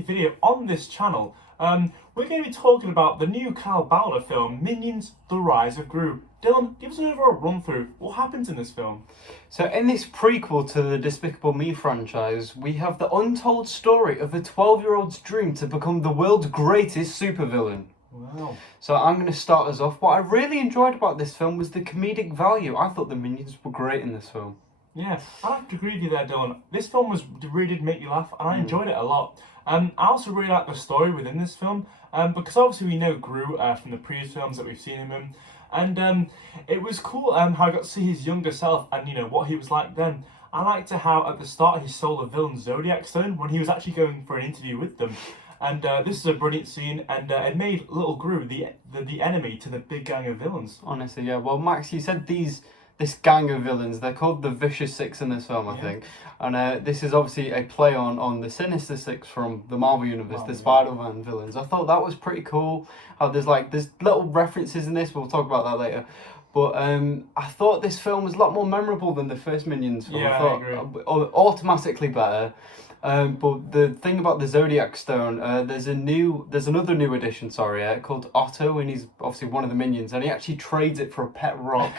weekly video on this channel. We're going to be talking about the new Kyle Balda film, Minions: The Rise of Gru. Dylan, give us an overall run through. What happens in this film? So in this prequel to the Despicable Me franchise, we have the untold story of a 12-year-old's dream to become the world's greatest supervillain. Wow. So I'm going to start us off. What I really enjoyed about this film was the comedic value. I thought the Minions were great in this film. Yeah, I have to agree with you there, Dylan. This film really did make me laugh, and I enjoyed it a lot. I also really like the story within this film, because obviously we know Gru from the previous films that we've seen him in, and it was cool how I got to see his younger self and what he was like then. I liked how at the start he stole the villain's Zodiac Stone when he was actually going for an interview with them. And this is a brilliant scene, and it made little Gru the enemy to the big gang of villains. Honestly, yeah. Well, Max, you said this gang of villains, they're called the Vicious Six in this film, I think. And this is obviously a play on the Sinister Six from the Marvel Universe, the Spider-Man villains. I thought that was pretty cool. How there's little references in this, we'll talk about that later. But I thought this film was a lot more memorable than the first Minions film. Yeah, I agree. Automatically better. But the thing about the Zodiac Stone, there's another new edition, called Otto, and he's obviously one of the Minions, and he actually trades it for a pet rock,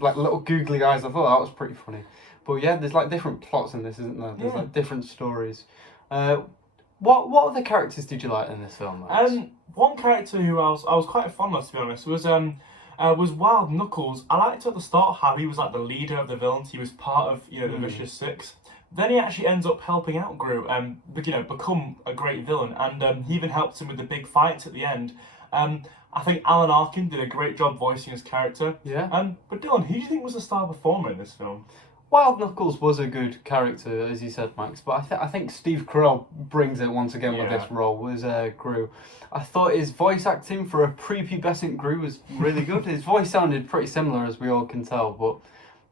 like little googly eyes. I thought that was pretty funny. But yeah, there's different plots in this, isn't there? There's different stories. What other characters did you like in this film, Max? One character who I was quite fond of, to be honest, was Wild Knuckles. I liked at the start how he was like the leader of the villains. He was part of the Vicious Six. Then he actually ends up helping out Gru and become a great villain, and he even helps him with the big fights at the end. I think Alan Arkin did a great job voicing his character. Yeah. But Dylan, who do you think was the star performer in this film? Wild Knuckles was a good character, as you said, Max, but I think Steve Carell brings it once again with this role, was Gru. I thought his voice acting for a prepubescent Gru was really good. His voice sounded pretty similar, as we all can tell, but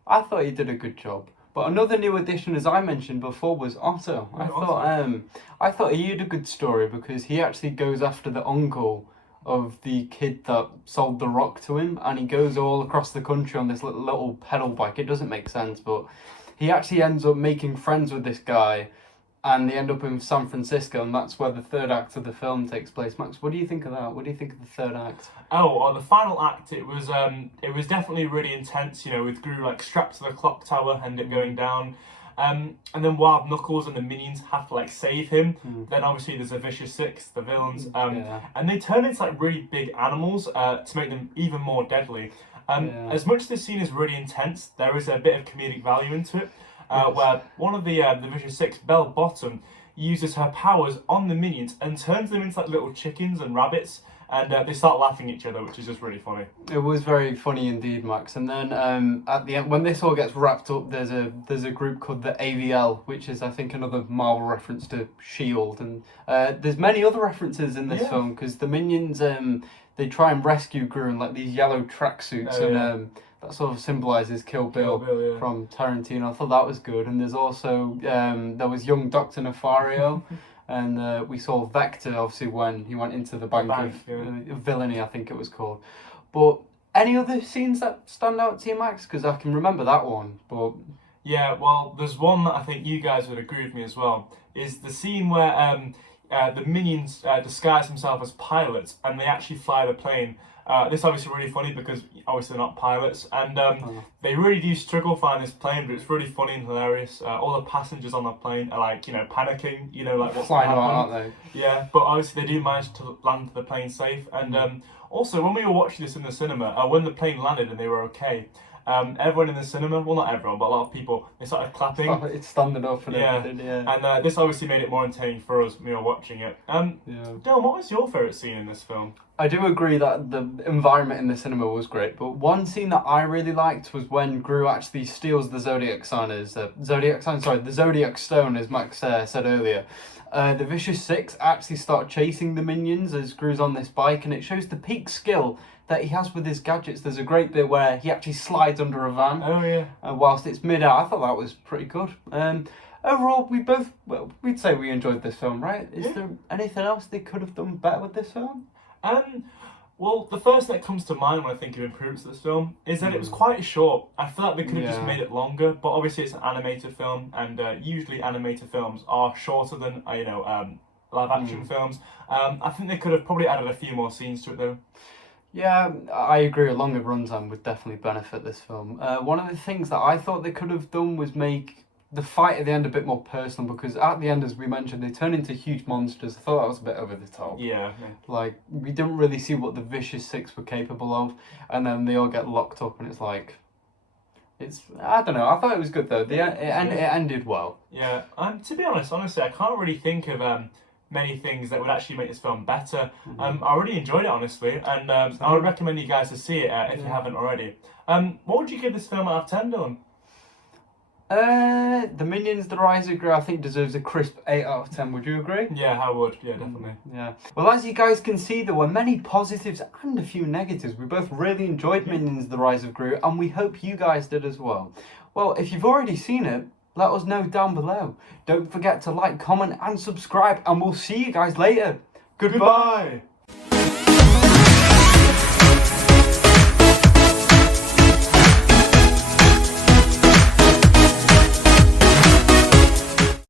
I thought he did a good job. But another new addition, as I mentioned before, was Otto. I thought he had a good story because he actually goes after the uncle of the kid that sold the rock to him, and he goes all across the country on this little pedal bike. It doesn't make sense, but he actually ends up making friends with this guy, and they end up in San Francisco, and that's where the third act of the film takes place. Max, what do you think of that? What do you think of the third act? The final act, it was definitely really intense, with Gru strapped to the clock tower and it going down. And then Wild Knuckles and the Minions have to save him. Then obviously there's a Vicious Six, the villains, and they turn into really big animals to make them even more deadly. As much as this scene is really intense, there is a bit of comedic value into it, where one of the Vicious Six, Bell Bottom, uses her powers on the Minions and turns them into little chickens and rabbits. And they start laughing at each other, which is just really funny. It was very funny indeed, Max. And then at the end, when this all gets wrapped up, there's a group called the AVL, which is, I think, another Marvel reference to S.H.I.E.L.D. And there's many other references in this film, because the Minions, they try and rescue Gru in these yellow tracksuits, and that sort of symbolises Kill Bill, from Tarantino. I thought that was good. And there's also, there was young Dr. Nefario. And we saw Vector, obviously, when he went into the bank of villainy, I think it was called. But any other scenes that stand out to you, Max? Because I can remember that one, but... Yeah, well, there's one that I think you guys would agree with me as well. Is the scene where the Minions disguise themselves as pilots and they actually fly the plane. This is obviously really funny because obviously they're not pilots, and they really do struggle flying this plane, but it's really funny and hilarious. All the passengers on the plane are panicking, what's flying going to around, happen. aren't they? Yeah, but obviously they do manage to land the plane safe, and also when we were watching this in the cinema, when the plane landed and they were okay, everyone in the cinema, well not everyone, but a lot of people, they started clapping. It's standing up and everything, And this obviously made it more entertaining for us when we were watching it. Dylan, what was your favourite scene in this film? I do agree that the environment in the cinema was great, but one scene that I really liked was when Gru actually steals the Zodiac Stone, as Max said earlier. The Vicious Six actually start chasing the Minions as Gru's on this bike, and it shows the peak skill that he has with his gadgets. There's a great bit where he actually slides under a van. Oh yeah. Whilst it's mid-air. I thought that was pretty good. Overall, we'd say we enjoyed this film, right? Is there anything else they could have done better with this film? Well, the first thing that comes to mind when I think of improvements to this film is that it was quite short. I feel like they could have just made it longer, but obviously it's an animated film, and usually animated films are shorter than live action films. I think they could have probably added a few more scenes to it though. Yeah, I agree. A longer runtime would definitely benefit this film. One of the things that I thought they could have done was make the fight at the end a bit more personal, because at the end, as we mentioned, they turn into huge monsters. I thought that was a bit over the top. Yeah. Like, we didn't really see what the Vicious Six were capable of, and then they all get locked up, and it's like... I don't know, I thought it was good though. It ended well. Yeah, to be honest, honestly, I can't really think of many things that would actually make this film better. I really enjoyed it, honestly, and I would recommend you guys to see it if you haven't already. What would you give this film out of 10, Dylan? The Minions, The Rise of Gru, I think deserves a crisp 8 out of 10. Would you agree? Yeah, I would. Yeah, definitely. Yeah. Well, as you guys can see, there were many positives and a few negatives. We both really enjoyed Minions, The Rise of Gru, and we hope you guys did as well. Well, if you've already seen it, let us know down below. Don't forget to like, comment, and subscribe, and we'll see you guys later. Goodbye.